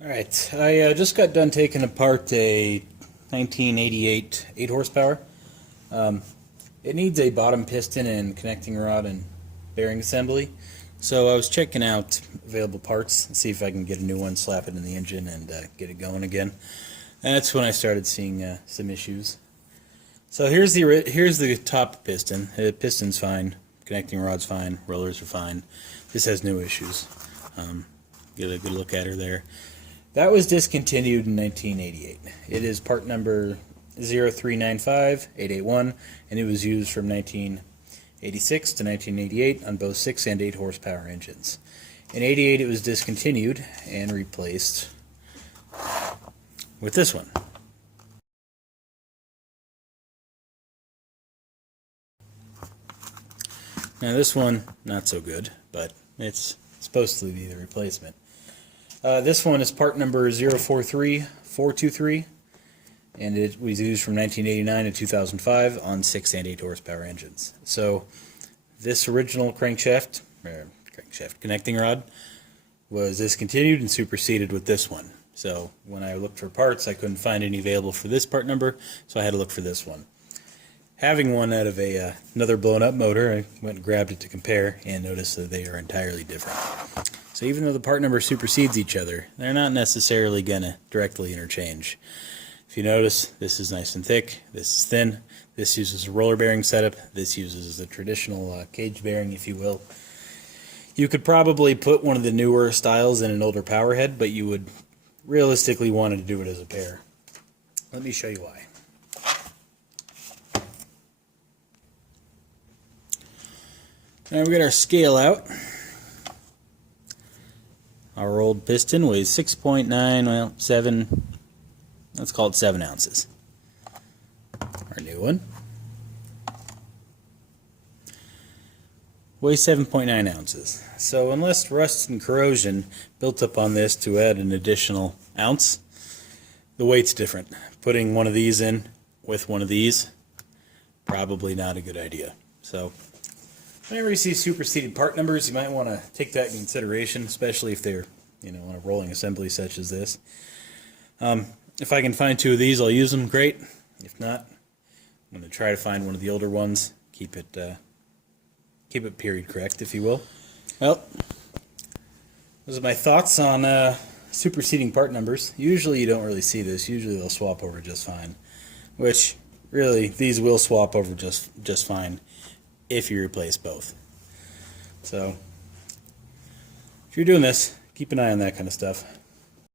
Alright, I just got done taking apart a 1988 8 horsepower. It needs a bottom piston and connecting rod and bearing assembly. So I was checking out available parts and see if I can get a new one, slap it in the engine, and get it going again. And that's when I started seeing some issues. So here's the top piston. The piston's fine, connecting rod's fine, rollers are fine. This has no issues. Get a good look at her there. That was discontinued in 1988. It is part number 0395881, and it was used from 1986 to 1988 on both 6 and 8 horsepower engines. In 88 it was discontinued and replaced with this one. Now this one, not so good, but it's supposed to be the replacement. This one is part number 043423, and it was used from 1989 to 2005 on 6 and 8 horsepower engines. So this original crankshaft connecting rod was discontinued and superseded with this one. So when I looked for parts, I couldn't find any available for this part number, so I had to look for this one. Having one out of another blown up motor, I went and grabbed it to compare and noticed that they are entirely different. So even though the part number supersedes each other, they're not necessarily going to directly interchange. If you notice, this is nice and thick, this is thin, this uses a roller bearing setup, this uses a traditional cage bearing, if you will. You could probably put one of the newer styles in an older power head, but you would realistically want to do it as a pair. Let me show you why. Now we got our scale out. Our old piston weighs 7, let's call it 7 ounces. Our new one weighs 7.9 ounces. So unless rust and corrosion built up on this to add an additional ounce, the weight's different. Putting one of these in with one of these, probably not a good idea. So whenever you see superseded part numbers, you might want to take that in consideration, especially if they're, on a rolling assembly such as this. If I can find 2 of these, I'll use them. Great. If not, I'm going to try to find one of the older ones. Keep it period correct, if you will. Well, those are my thoughts on superseding part numbers. Usually you don't really see this. Usually they'll swap over just fine. Which, really, these will swap over just fine if you replace both. So if you're doing this, keep an eye on that kind of stuff.